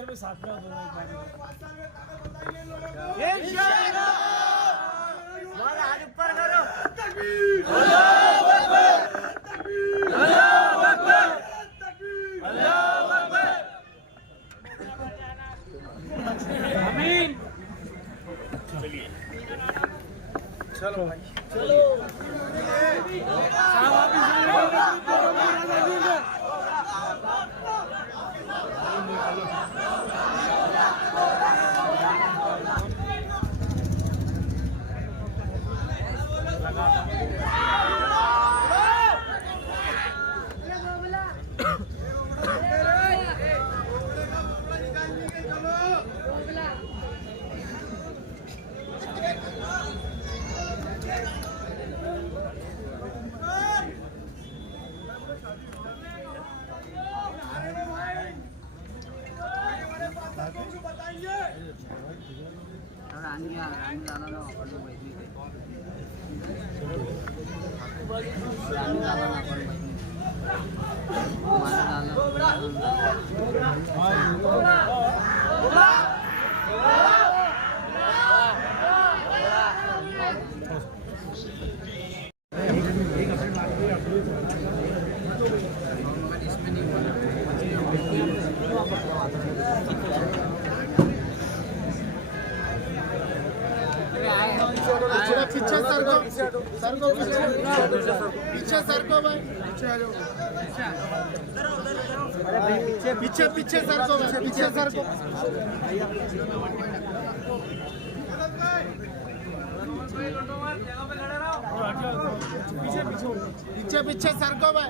Pressure में साथ में हाथ ऊपर करो। आमीन। चलो भाई चलो। पीछे पीछे सर को पीछे सर को पीछे पीछे सर को भाई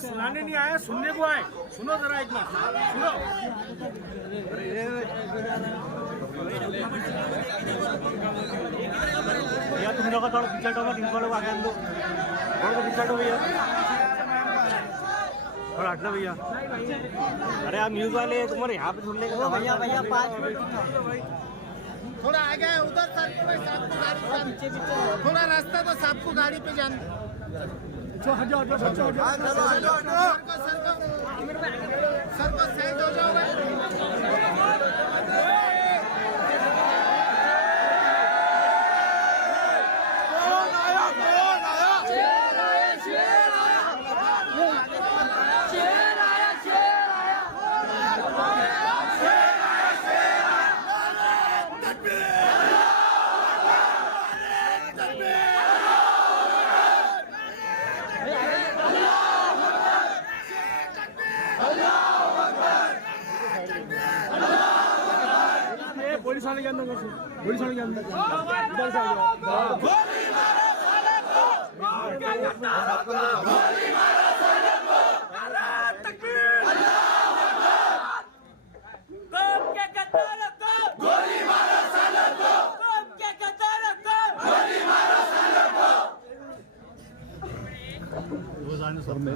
सुनाने नहीं आया, सुनने को आए। सुनो जरा एक बार, सुनो। भैया तुम लोग का थोड़ा पीछे हटो, टीम वालों को आगे दो, थोड़ा पीछे हटो भैया, थोड़ा हटना भैया। अरे आप न्यूज वाले तुम्हारे यहाँ पे सुनने का भैया भैया 5 मिनट थोड़ा आगे उधर सर को साहब को गाड़ी पीछे थोड़ा रास्ता तो साहब को गाड़ी पे जान सर को साइड हो जाओ पुलिस वाले के अंदर, पुलिस वाले के अंदर इधर से आ जाओ। गोली मारो साले को, क्या करता है गोली मारो साले को, नारा तकबीर, अल्लाहू अकबर। कौम के गद्दार को गोली मारो साले को, कौम के गद्दार को गोली मारो साले को। रोजाना सब में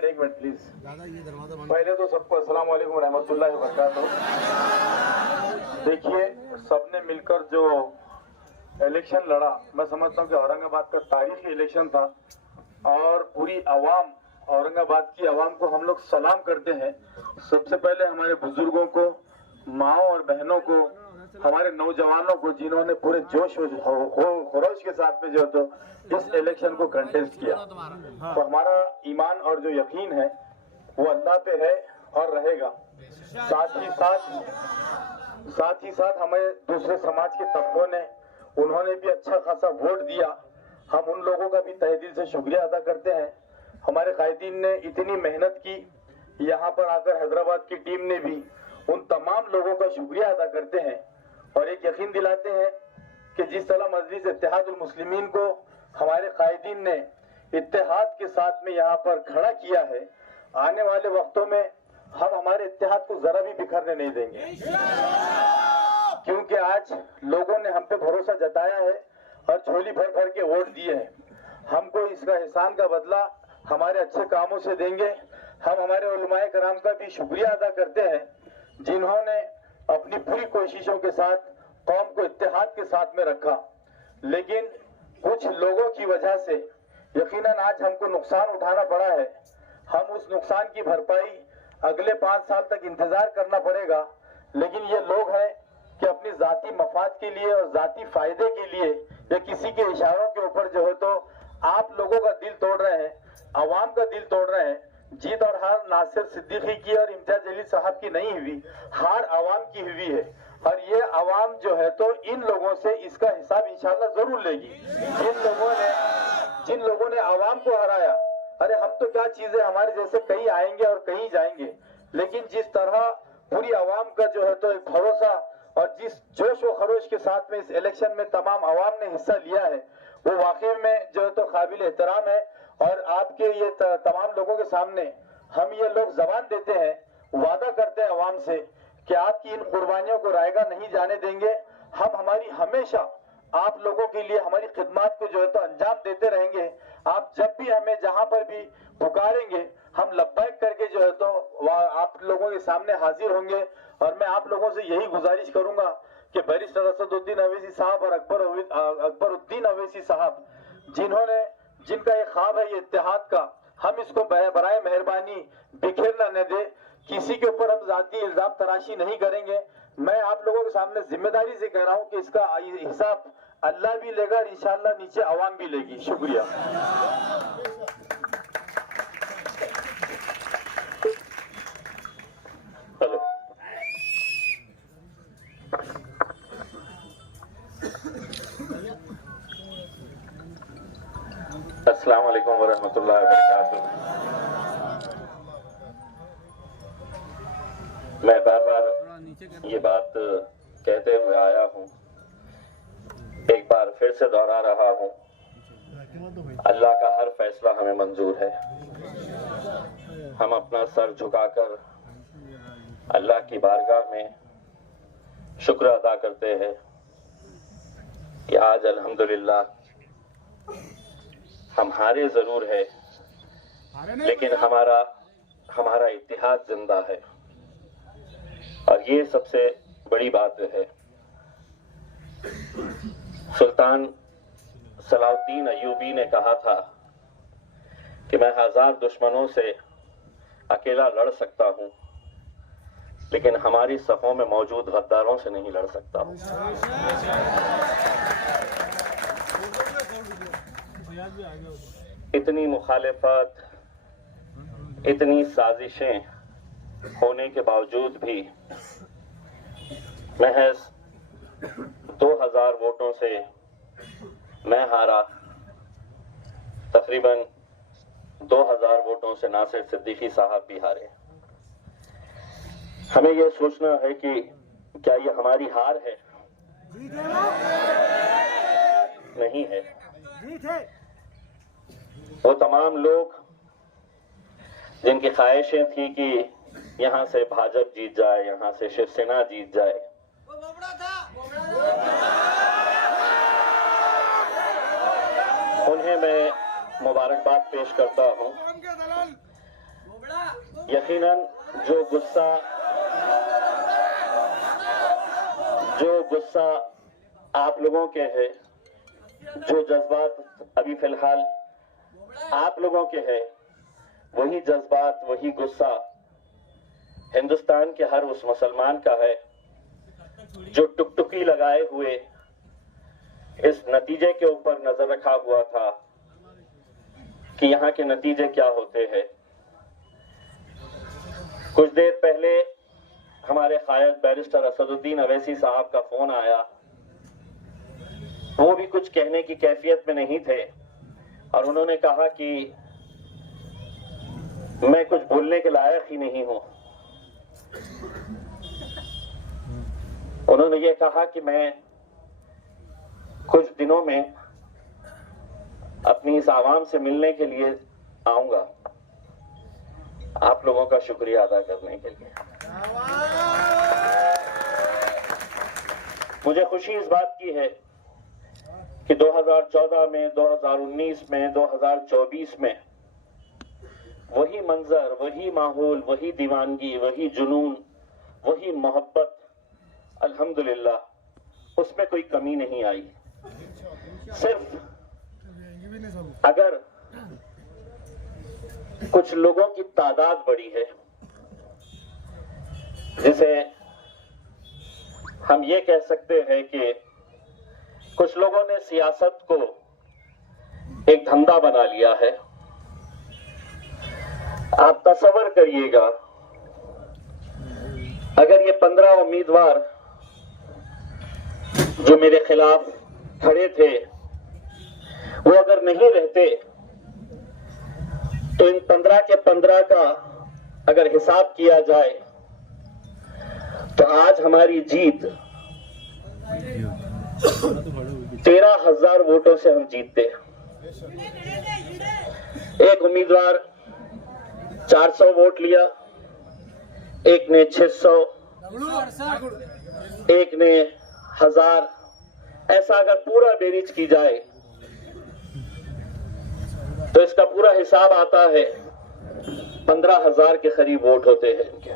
एक मिनट प्लीज। पहले तो सबको अस्सलाम वालेकुम रहमतुल्लाहि व बरकातहू। देखिए, सबने मिलकर जो इलेक्शन लड़ा, मैं समझता हूँ कि औरंगाबाद का तारीखी इलेक्शन था। और पूरी आवाम, औरंगाबाद की आवाम को हम लोग सलाम करते हैं। सबसे पहले हमारे बुजुर्गों को, माओ और बहनों को, हमारे नौजवानों को, जिन्होंने पूरे जोश और खरोश के साथ में जो तो इस इलेक्शन को कंटेस्ट किया। तो हमारा ईमान और जो यकीन है वो अल्लाह पे है और रहेगा। साथ ही साथ हमें दूसरे समाज के तबकों ने, उन्होंने भी अच्छा खासा वोट दिया। हम उन लोगों का भी तहे दिल से शुक्रिया अदा करते हैं। हमारे कायदीन ने इतनी मेहनत की, यहाँ पर आकर हैदराबाद की टीम ने भी उन तमाम लोगों का शुक्रिया अदा करते हैं और एक यकीन दिलाते हैं कि जिस तरह मजलिस इत्तेहादुल मुस्लिमीन को हमारे कायदीन ने इत्तेहाद के साथ में यहाँ पर खड़ा किया है, आने वाले वक्तों में हम हमारे इत्तेहाद को जरा भी बिखरने नहीं देंगे, क्योंकि आज लोगों ने हम पे भरोसा जताया है और झोली भर भर के वोट दिए हैं। हमको इसका एहसान का बदला हमारे अच्छे कामों से देंगे। हम हमारे उलमाए कराम का भी शुक्रिया अदा करते हैं, जिन्होंने अपनी पूरी कोशिशों के साथ कौम को इत्तेहाद के साथ में रखा। लेकिन कुछ लोगों की वजह से यकीनन आज हमको नुकसान उठाना पड़ा है। हम उस नुकसान की भरपाई अगले 5 साल तक इंतजार करना पड़ेगा। लेकिन ये लोग हैं कि अपनी जाती मफाद के लिए और जाती फायदे के लिए या किसी के इशारों के ऊपर जो है तो आप लोगों का दिल तोड़ रहे हैं, आवाम का दिल तोड़ रहे हैं। जीत और हार नासिर सिद्दीकी की और इम्तियाज जलील साहब की नहीं हुई, हार आवाम की हुई है और ये आवाम जो है तो इन लोगों से इसका हिसाब इंशाल्लाह जरूर लेगी। जिन लोगों ने आवाम को हराया, अरे हम तो क्या चीजें, हमारे जैसे कहीं आएंगे और कहीं जाएंगे, लेकिन जिस तरह पूरी आवाम का जो है तो एक भरोसा और जिस जोश व खरोश के साथ में इस इलेक्शन में तमाम आवाम ने हिस्सा लिया है, वो वाकई में जो है तो काबिल एहतराम है। और आपके ये तमाम लोगों के सामने हम ये लोग जबान देते हैं, वादा करते हैं आवाम से कि आपकी इन कुर्बानियों को रायगा नहीं जाने देंगे। हम हमारी हमेशा आप लोगों के लिए हमारी खिदमत को जो है तो अंजाम देते रहेंगे। आप जब भी हमें जहां पर भी पुकारेंगे, हम लब्बैक करके जो है तो आप लोगों के सामने हाजिर होंगे। और मैं आप लोगों से यही गुजारिश करूंगा कि बैरिस्टर असदुद्दीन अवैसी साहब और अकबरुद्दीन अवैसी साहब, जिनका ये ख्वाब है ये इत्तेहाद का, हम इसको बराए मेहरबानी बिखेरना न दे। किसी के ऊपर हम जाती इल्जाम तराशी नहीं करेंगे। मैं आप लोगों के सामने जिम्मेदारी से कह रहा हूं कि इसका हिसाब अल्लाह भी लेगा और इंशाअल्लाह नीचे आवाम भी लेगी। शुक्रिया। हेलो, अस्सलाम वालेकुम वरहमतुल्लाहि वबरकातुहू। मैं बार बार ये बात कहते हुए आया हूँ, एक बार फिर से दोहरा रहा हूँ, अल्लाह का हर फैसला हमें मंजूर है। हम अपना सर झुकाकर अल्लाह की बारगाह में शुक्र अदा करते हैं कि आज अल्हम्दुलिल्लाह हम हारे जरूर है, लेकिन हमारा इत्तेहाद जिंदा है और ये सबसे बड़ी बात है। सुल्तान सलाउद्दीन अय्यूबी ने कहा था कि मैं 1000 दुश्मनों से अकेला लड़ सकता हूं, लेकिन हमारी सफों में मौजूद गद्दारों से नहीं लड़ सकता हूं। इतनी मुखालिफत, इतनी साजिशें होने के बावजूद भी महज 2000 वोटों से मैं हारा। तकरीबन 2000 वोटों से नासिर सिद्दीकी साहब भी हारे। हमें यह सोचना है कि क्या ये हमारी हार है? नहीं है। वो तमाम लोग जिनकी ख्वाहिशें थी कि यहाँ से भाजपा जीत जाए, यहाँ से शिवसेना जीत जाए, उन्हें मैं मुबारकबाद पेश करता हूँ। यकीनन जो गुस्सा आप लोगों के है, जो जज्बात अभी फिलहाल आप लोगों के हैं, वही जज्बात, वही गुस्सा हिंदुस्तान के हर उस मुसलमान का है जो टुकटुकी लगाए हुए इस नतीजे के ऊपर नजर रखा हुआ था कि यहाँ के नतीजे क्या होते हैं। कुछ देर पहले हमारे कायद बैरिस्टर असदुद्दीन अवैसी साहब का फोन आया। वो भी कुछ कहने की कैफियत में नहीं थे और उन्होंने कहा कि मैं कुछ बोलने के लायक ही नहीं हूं। उन्होंने ये कहा कि मैं कुछ दिनों में अपनी इस आवाम से मिलने के लिए आऊंगा, आप लोगों का शुक्रिया अदा करने के लिए। मुझे खुशी इस बात की है कि 2014 में, 2019 में, 2024 में वही मंजर, वही माहौल, वही दीवानगी, वही जुनून, वही मोहब्बत, अल्हम्दुलिल्लाह उसमें कोई कमी नहीं आई। सिर्फ अगर कुछ लोगों की तादाद बढ़ी है, जिसे हम ये कह सकते हैं कि कुछ लोगों ने सियासत को एक धंधा बना लिया है। आप तसव्वुर करिएगा, अगर ये 15 उम्मीदवार जो मेरे खिलाफ खड़े थे वो अगर नहीं रहते तो इन 15 के 15 का अगर हिसाब किया जाए तो आज हमारी जीत 13,000 वोटों से हम जीतते। एक उम्मीदवार 400 वोट लिया, एक ने 600, एक ने 1000। ऐसा अगर पूरा बेरीज की जाए तो इसका पूरा हिसाब आता है 15,000 के करीब वोट होते हैं इनके।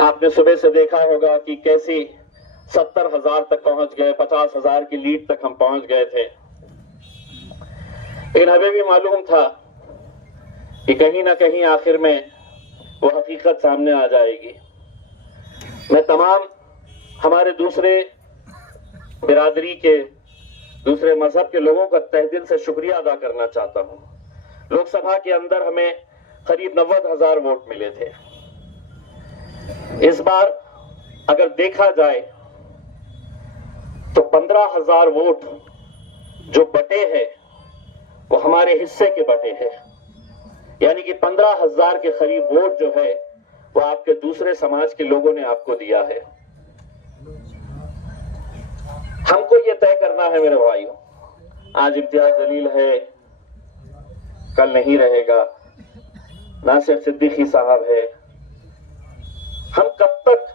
आपने सुबह से देखा होगा कि कैसी 70,000 तक पहुंच गए, 50,000 की लीड तक हम पहुंच गए थे। लेकिन हमें भी मालूम था कि कहीं ना कहीं आखिर में वो हकीकत सामने आ जाएगी। मैं तमाम हमारे दूसरे बिरादरी के, दूसरे मजहब के लोगों का तहे दिल से शुक्रिया अदा करना चाहता हूं। लोकसभा के अंदर हमें करीब 90,000 वोट मिले थे। इस बार अगर देखा जाए तो 15,000 वोट जो बटे हैं वो हमारे हिस्से के बटे हैं, यानी कि 15,000 के करीब वोट जो है वो आपके दूसरे समाज के लोगों ने आपको दिया है। हमको ये तय करना है मेरे भाइयों, आज इम्तियाज जलील है, कल नहीं रहेगा, नासिर सिद्दीकी साहब है। हम कब तक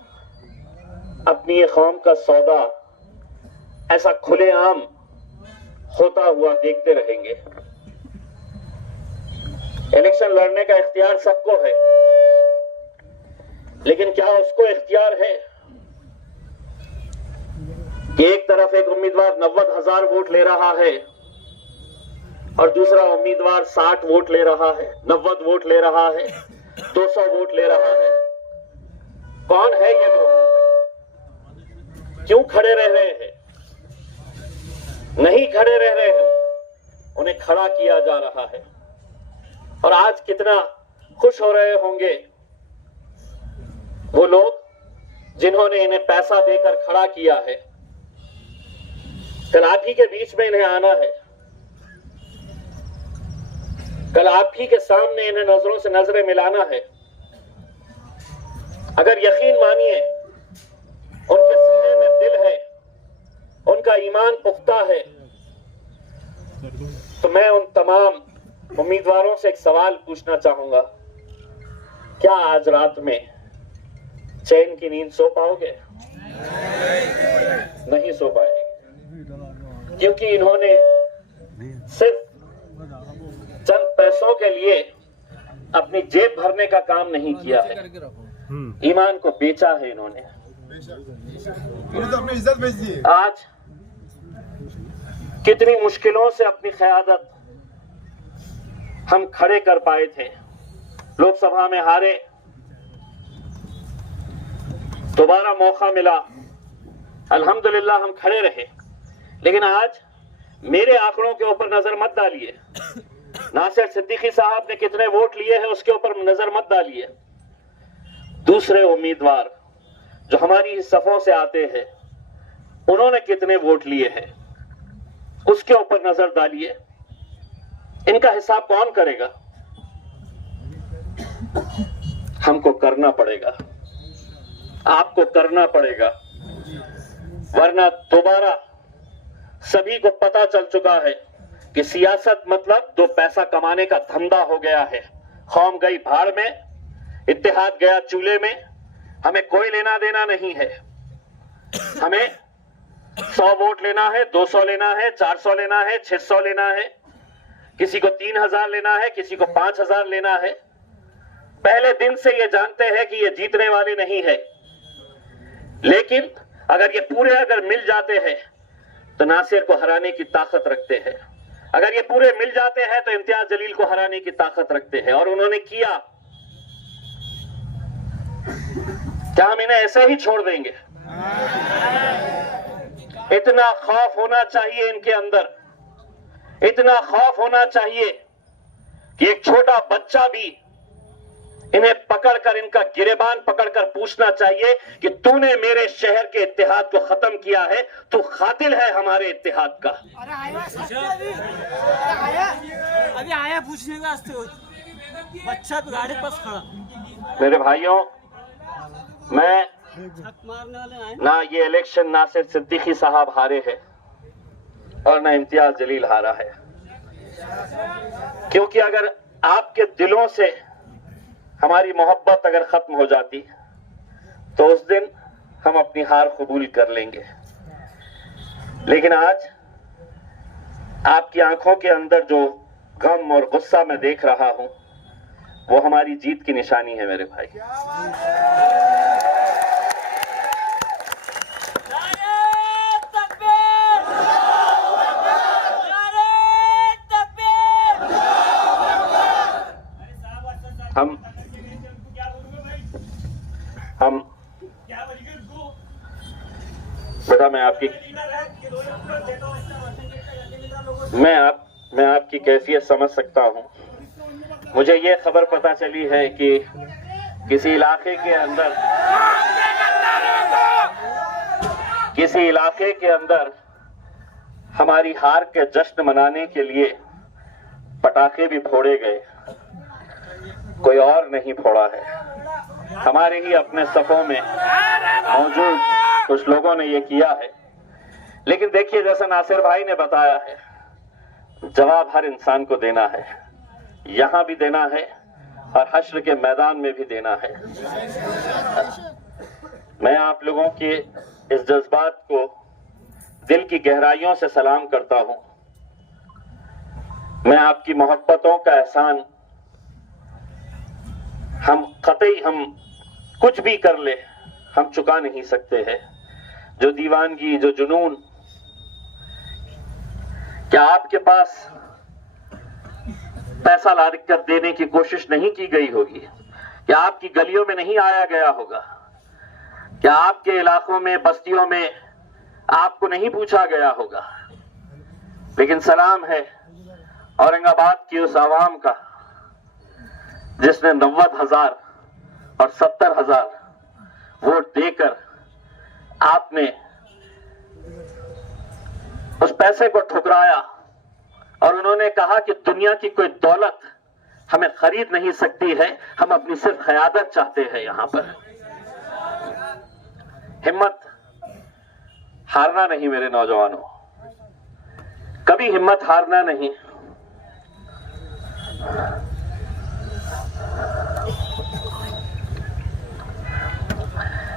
अपनी ये कौम का सौदा ऐसा खुलेआम होता हुआ देखते रहेंगे? इलेक्शन लड़ने का इख्तियार सबको है, लेकिन क्या उसको इख्तियार है कि एक तरफ एक उम्मीदवार 90,000 वोट ले रहा है और दूसरा उम्मीदवार 60 वोट ले रहा है, 90 वोट ले रहा है, 200 वोट ले रहा है? कौन है ये लोग? क्यों खड़े रह रहे हैं? नहीं खड़े रह रहे हैं, उन्हें खड़ा किया जा रहा है। और आज कितना खुश हो रहे होंगे वो लोग जिन्होंने इन्हें पैसा देकर खड़ा किया है। कल आप ही के बीच में इन्हें आना है, कल आप ही के सामने इन्हें नजरों से नजरें मिलाना है। अगर यकीन मानिए उनके सीने में दिल है, उनका ईमान पुख्ता है, तो मैं उन तमाम उम्मीदवारों से एक सवाल पूछना चाहूंगा, क्या आज रात में चैन की नींद सो पाओगे? नहीं सो पाएंगे, क्योंकि इन्होंने सिर्फ चंद पैसों के लिए अपनी जेब भरने का काम नहीं किया है, ईमान को बेचा है इन्होंने। अपनी इज्जत बेच दी। आज कितनी मुश्किलों से अपनी क़यादत हम खड़े कर पाए थे। लोकसभा में हारे, दोबारा मौका मिला, अल्हम्दुलिल्लाह हम खड़े रहे। लेकिन आज मेरे आंकड़ों के ऊपर नजर मत डालिए, नासिर सिद्दीकी साहब ने कितने वोट लिए हैं उसके ऊपर नजर मत डालिए। दूसरे उम्मीदवार जो हमारी सफों से आते हैं उन्होंने कितने वोट लिए हैं उसके ऊपर नजर डालिए। इनका हिसाब कौन करेगा? हमको करना पड़ेगा, आपको करना पड़ेगा, वरना दोबारा सभी को पता चल चुका है कि सियासत मतलब दो पैसा कमाने का धंधा हो गया है। कौम गई भाड़ में, इत्तेहाद गया चूल्हे में। हमें कोई लेना देना नहीं है। हमें 100 वोट लेना है, 200 लेना है, 400 लेना है, 600 लेना है, किसी को 3000 लेना है, किसी को 5000 लेना है। पहले दिन से ये जानते हैं कि ये जीतने वाले नहीं है, लेकिन अगर ये पूरे अगर मिल जाते हैं तो नासिर को हराने की ताकत रखते हैं। अगर ये पूरे मिल जाते हैं तो इम्तियाज जलील को हराने की ताकत रखते हैं। और उन्होंने किया। क्या हम इन्हें ऐसे ही छोड़ देंगे? इतना खौफ होना चाहिए इनके अंदर, इतना खौफ होना चाहिए कि एक छोटा बच्चा भी इन्हें पकड़कर, इनका गिरेबान पकड़कर पूछना चाहिए कि तूने मेरे शहर के इत्तेहाद को खत्म किया है, तू खातिल है हमारे इत्तेहाद का। अभी आया पूछने का बच्चा गाड़ी पास खड़ा। मेरे भाइयों, मैं मारने वाले आए ना ये इलेक्शन नासिर सिद्दीकी साहब हारे हैं और ना इम्तियाज जलील हारा है, क्योंकि अगर आपके दिलों से हमारी मोहब्बत अगर खत्म हो जाती तो उस दिन हम अपनी हार कबूल कर लेंगे। लेकिन आज आपकी आंखों के अंदर जो गम और गुस्सा मैं देख रहा हूं वो हमारी जीत की निशानी है मेरे भाई। हम बेटा मैं आपकी कैफियत समझ सकता हूं। मुझे ये खबर पता चली है कि किसी इलाके के अंदर हमारी हार के जश्न मनाने के लिए पटाखे भी फोड़े गए, कोई और नहीं फोड़ा है। हमारे ही अपने सफों में मौजूद कुछ लोगों ने ये किया है। लेकिन देखिए, जैसा नासिर भाई ने बताया है, जवाब हर इंसान को देना है, यहां भी देना है और हश्र के मैदान में भी देना है। मैं आप लोगों के इस जज्बात को दिल की गहराइयों से सलाम करता हूं। मैं आपकी मोहब्बतों का एहसान हम कुछ भी कर ले हम चुका नहीं सकते हैं। जो दीवानगी, जो जुनून, क्या आपके पास पैसा ला कर देने की कोशिश नहीं की गई होगी? क्या आपकी गलियों में नहीं आया गया होगा? क्या आपके इलाकों में, बस्तियों में आपको नहीं पूछा गया होगा? लेकिन सलाम है औरंगाबाद की उस आवाम का जिसने 90,000 और 70,000 वोट देकर आपने उस पैसे को ठुकराया और उन्होंने कहा कि दुनिया की कोई दौलत हमें खरीद नहीं सकती है, हम अपनी सिर्फ क़यादत चाहते हैं। यहां पर हिम्मत हारना नहीं मेरे नौजवानों, कभी हिम्मत हारना नहीं।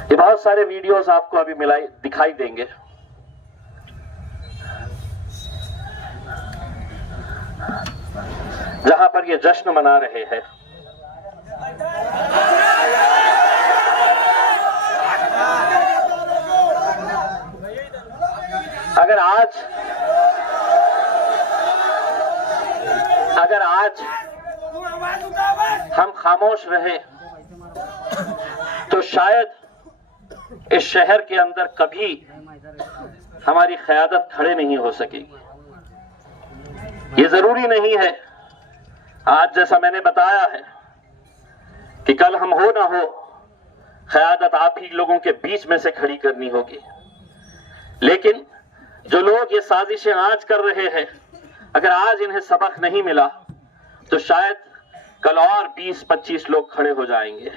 ये बहुत सारे वीडियोस आपको अभी दिखाई देंगे। जहां पर ये जश्न मना रहे हैं। अगर आज अगर आज हम खामोश रहे तो शायद इस शहर के अंदर कभी हमारी क़यादत खड़े नहीं हो सकेगी। ये जरूरी नहीं है आज जैसा मैंने बताया है कि कल हम हो ना हो क़यादत आप ही लोगों के बीच में से खड़ी करनी होगी। लेकिन जो लोग ये साजिशें आज कर रहे हैं, अगर आज इन्हें सबक नहीं मिला तो शायद कल और 20-25 लोग खड़े हो जाएंगे।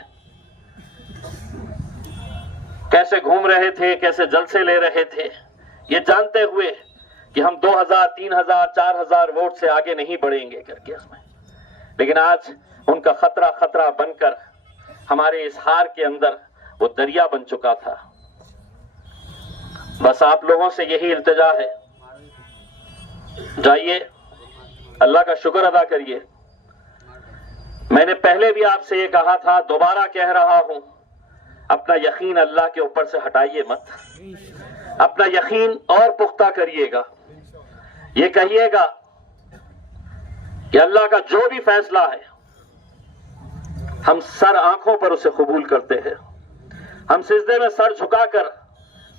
कैसे घूम रहे थे, कैसे जलसे ले रहे थे, ये जानते हुए कि हम 2000, 3000, 4000 वोट से आगे नहीं बढ़ेंगे करके इसमें, लेकिन आज उनका खतरा खतरा बनकर हमारे इस हार के अंदर वो दरिया बन चुका था। बस आप लोगों से यही इल्तिजा है, जाइए अल्लाह का शुक्र अदा करिए। मैंने पहले भी आपसे ये कहा था, दोबारा कह रहा हूं, अपना यकीन अल्लाह के ऊपर से हटाइए मत, अपना यकीन और पुख्ता करिएगा। ये कहिएगा कि अल्लाह का जो भी फैसला है हम सर आंखों पर उसे कबूल करते हैं, हम सिजदे में सर झुकाकर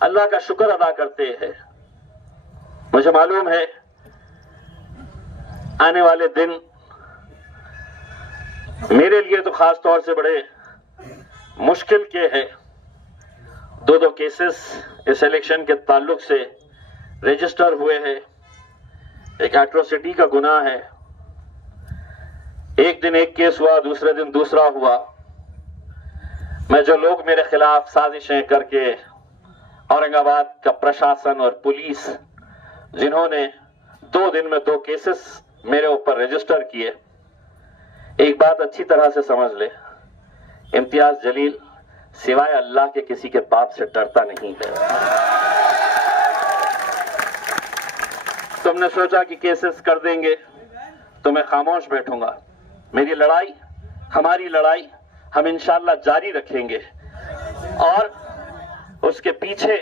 अल्लाह का शुक्र अदा करते हैं। मुझे मालूम है आने वाले दिन मेरे लिए तो खास तौर से बड़े मुश्किल के हैं। 2 केसेस इस इलेक्शन के ताल्लुक से रजिस्टर हुए हैं। एक एट्रोसिटी का गुनाह है, एक दिन एक केस हुआ, दूसरे दिन दूसरा हुआ। मैं जो लोग मेरे खिलाफ साजिशें करके औरंगाबाद का प्रशासन और पुलिस जिन्होंने 2 दिन में 2 केसेस मेरे ऊपर रजिस्टर किए, एक बात अच्छी तरह से समझ ले, इम्तियाज जलील सिवाय अल्लाह के किसी के बाप से डरता नहीं है। तुमने सोचा कि केसेस कर देंगे तो मैं खामोश बैठूंगा। मेरी लड़ाई, हमारी लड़ाई हम इंशाअल्लाह जारी रखेंगे और उसके पीछे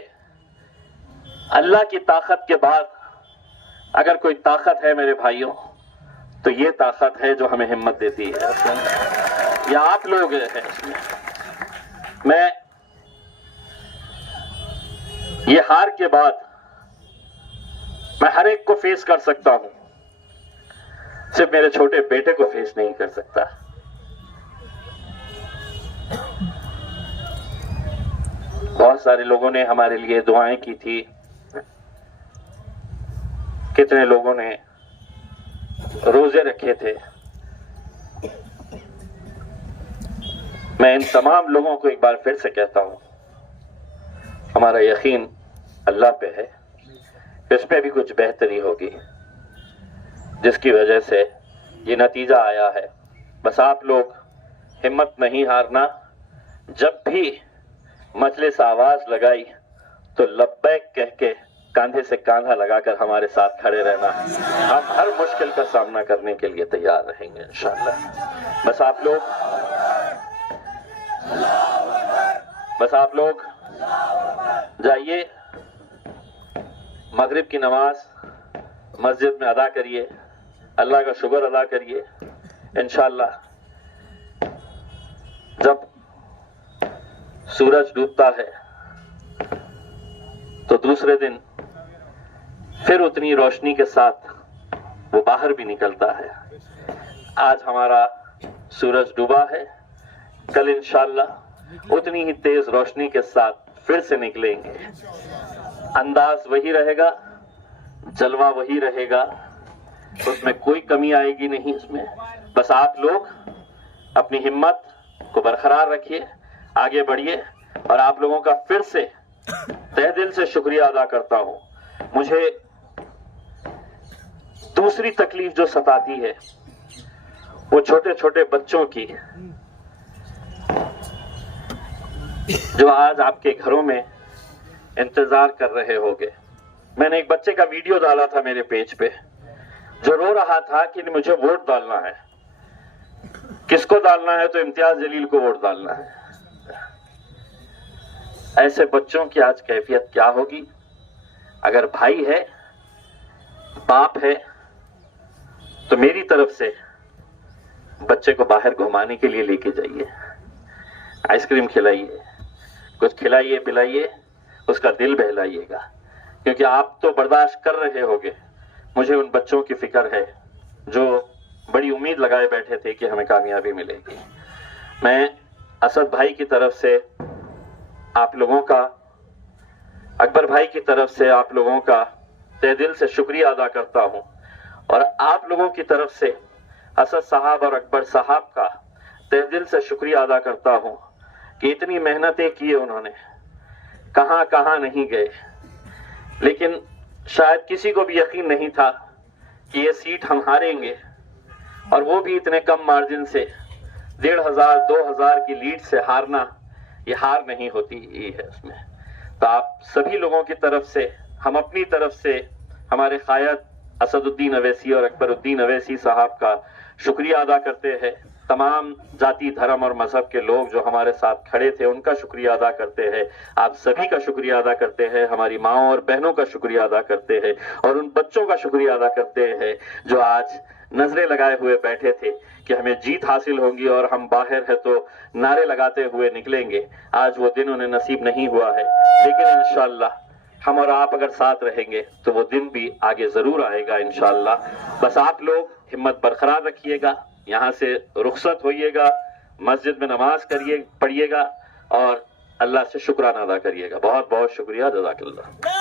अल्लाह की ताकत के बाद अगर कोई ताकत है मेरे भाइयों तो ये ताकत है जो हमें हिम्मत देती है, या आप लोग हैं इसमें। मैं ये हार के बाद मैं हर एक को फेस कर सकता हूं, सिर्फ मेरे छोटे बेटे को फेस नहीं कर सकता। बहुत सारे लोगों ने हमारे लिए दुआएं की थी, कितने लोगों ने रोजे रखे थे। मैं इन तमाम लोगों को एक बार फिर से कहता हूं, हमारा यकीन अल्लाह पे है, इस पे भी कुछ बेहतरी होगी जिसकी वजह से ये नतीजा आया है। बस आप लोग हिम्मत नहीं हारना। जब भी मजलिस आवाज लगाई तो लब्बैक कह के कांधे से कांधा लगाकर हमारे साथ खड़े रहना। हम हर मुश्किल का सामना करने के लिए तैयार रहेंगे इंशाअल्लाह। बस आप लोग जाइए, मगरिब की नमाज मस्जिद में अदा करिए, अल्लाह का शुक्र अदा करिए। इंशाअल्लाह जब सूरज डूबता है तो दूसरे दिन फिर उतनी रोशनी के साथ वो बाहर भी निकलता है। आज हमारा सूरज डूबा है, कल इंशाअल्लाह उतनी ही तेज रोशनी के साथ फिर से निकलेंगे। अंदाज वही रहेगा, जलवा वही रहेगा, उसमें कोई कमी आएगी नहीं इसमें। बस आप लोग अपनी हिम्मत को बरकरार रखिए, आगे बढ़िए। और आप लोगों का फिर से तहे दिल से शुक्रिया अदा करता हूं। मुझे दूसरी तकलीफ जो सताती है वो छोटे छोटे बच्चों की, जो आज आपके घरों में इंतजार कर रहे होंगे। मैंने एक बच्चे का वीडियो डाला था मेरे पेज पे, जो रो रहा था कि मुझे वोट डालना है। किसको डालना है? तो इम्तियाज जलील को वोट डालना है। ऐसे बच्चों की आज कैफियत क्या होगी? अगर भाई है, बाप है, तो मेरी तरफ से बच्चे को बाहर घुमाने के लिए लेके जाइए, आइसक्रीम खिलाइए, कुछ खिलाइए पिलाइए, उसका दिल बहलाइएगा, क्योंकि आप तो बर्दाश्त कर रहे होगे। मुझे उन बच्चों की फिक्र है जो बड़ी उम्मीद लगाए बैठे थे कि हमें कामयाबी मिलेगी। मैं असद भाई की तरफ से आप लोगों का, अकबर भाई की तरफ से आप लोगों का तहे दिल से शुक्रिया अदा करता हूं, और आप लोगों की तरफ से असद साहब और अकबर साहब का तहे दिल से शुक्रिया अदा करता हूं कि इतनी मेहनतें की उन्होंने, कहां कहां नहीं गए, लेकिन शायद किसी को भी यकीन नहीं था कि ये सीट हम हारेंगे, और वो भी इतने कम मार्जिन से 1500-2000 की लीड से हारना, ये हार नहीं होती है उसमें। तो आप सभी लोगों की तरफ से, हम अपनी तरफ से हमारे कायद असदुद्दीन अवैसी और अकबरुद्दीन अवैसी साहब का शुक्रिया अदा करते हैं। तमाम जाति धर्म और मजहब के लोग जो हमारे साथ खड़े थे उनका शुक्रिया अदा करते हैं। आप सभी का शुक्रिया अदा करते हैं, हमारी माओ और बहनों का शुक्रिया अदा करते हैं, और उन बच्चों का शुक्रिया अदा करते हैं जो आज नजरें लगाए हुए बैठे थे कि हमें जीत हासिल होगी और हम बाहर है तो नारे लगाते हुए निकलेंगे। आज वो दिन उन्हें नसीब नहीं हुआ है, लेकिन इंशाअल्लाह हम और आप अगर साथ रहेंगे तो वो दिन भी आगे जरूर आएगा इंशाअल्लाह। बस आप लोग हिम्मत बरकरार रखिएगा, यहाँ से रुखसत होइएगा, मस्जिद में नमाज करिए, पढ़िएगा और अल्लाह से शुक्राना अदा करिएगा। बहुत बहुत शुक्रिया, जज़ाकल्लाह।